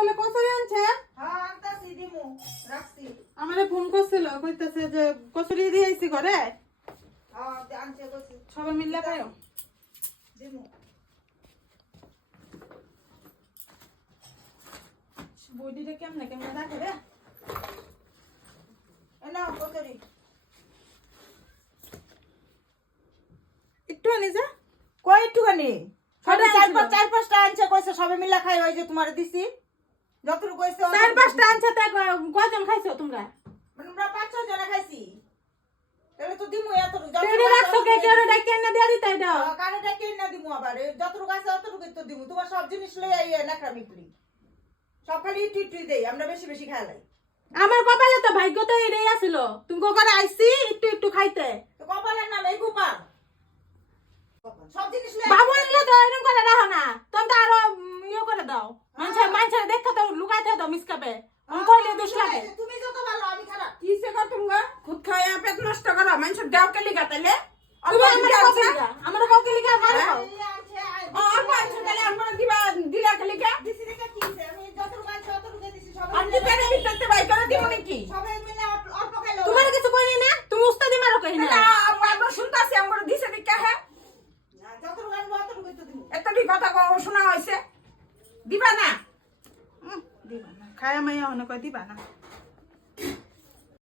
বলে কচুরি আনছে। হ্যাঁ আনতাছি দিমু রাখছি। আমারে ফোন করছিল কইতাছে যে কচুরি দিয়ে আইছি ঘরে। হ্যাঁ আনছে কইছি সবাই মিলে খাইও। দিমু বডিটা কেমনে কেমনে রাখে রে। এনা কচুরি একটু আনি যা। কই একটুখানি কয়টা চার আনছিল? পাঁচটা আনছে কইছে সবাই মিলে খাই ওই যে তোমারে দিছি যতটুকু কইছে চার পাঁচটা আনছে তা কয়জন খাইছো তোমরা? মানে আমরা 5-6 জন খাইছি তাহলে তো দিমু এত তেরে রাখছো কে কেন ডাকে না দিয়া দিতে দাও। কানেটা কে না দিমু আবার যতটুকু আছে ততটুকু তো দিমু তোমার সব জিনিস লই আইয়া নাকরা মিকরি সব খালি টিটি দেই আমরা বেশি বেশি খাইলাই আমার কপালে তো ভাগ্য তো এটাই আছিল। তুমি কোকারে আইছি একটু একটু খাইতে। তো কপালের নাম এই গোপাল সব জিনিস লই বাবু আনলে তো এরকম করে রাখো না। তুমি তো আরো ইয়ে করে দাও। মানুষের দেখতে তো লুকাইতে দাও মিসকাপে। আমি কইলে দোষ লাগে। তুমি যত ভালো আমি খারাপ কিসে কর তোমরা খুদ খায়া পেট নষ্ট করো মানুষের দেও কে লিগা তাইলে তুমি আমার কাউকে লিখা মারো। অল্প আছে তাহলে আমরা দিবা দিলা কে লিগা দিছি দেখে কি হইছে আমি যতটুকু আছে ততটুকু দিছি সবাই আমি পেটে ভিতরতে বাই করে দিব নাকি সবাই মিলে অল্প খাইলো তোমার কিছু কইনি না। তুমি উস্তাদি মারো কই না। না আমরা শুনতাছি আমরা দিছে দিকা হ্যাঁ যতটুকু আনবো ততটুকু তো দিমু একটা দি কথা শোনা হইছে দিবা না দিবা না। খায়া মাইয়া অনেক কই দিবা না।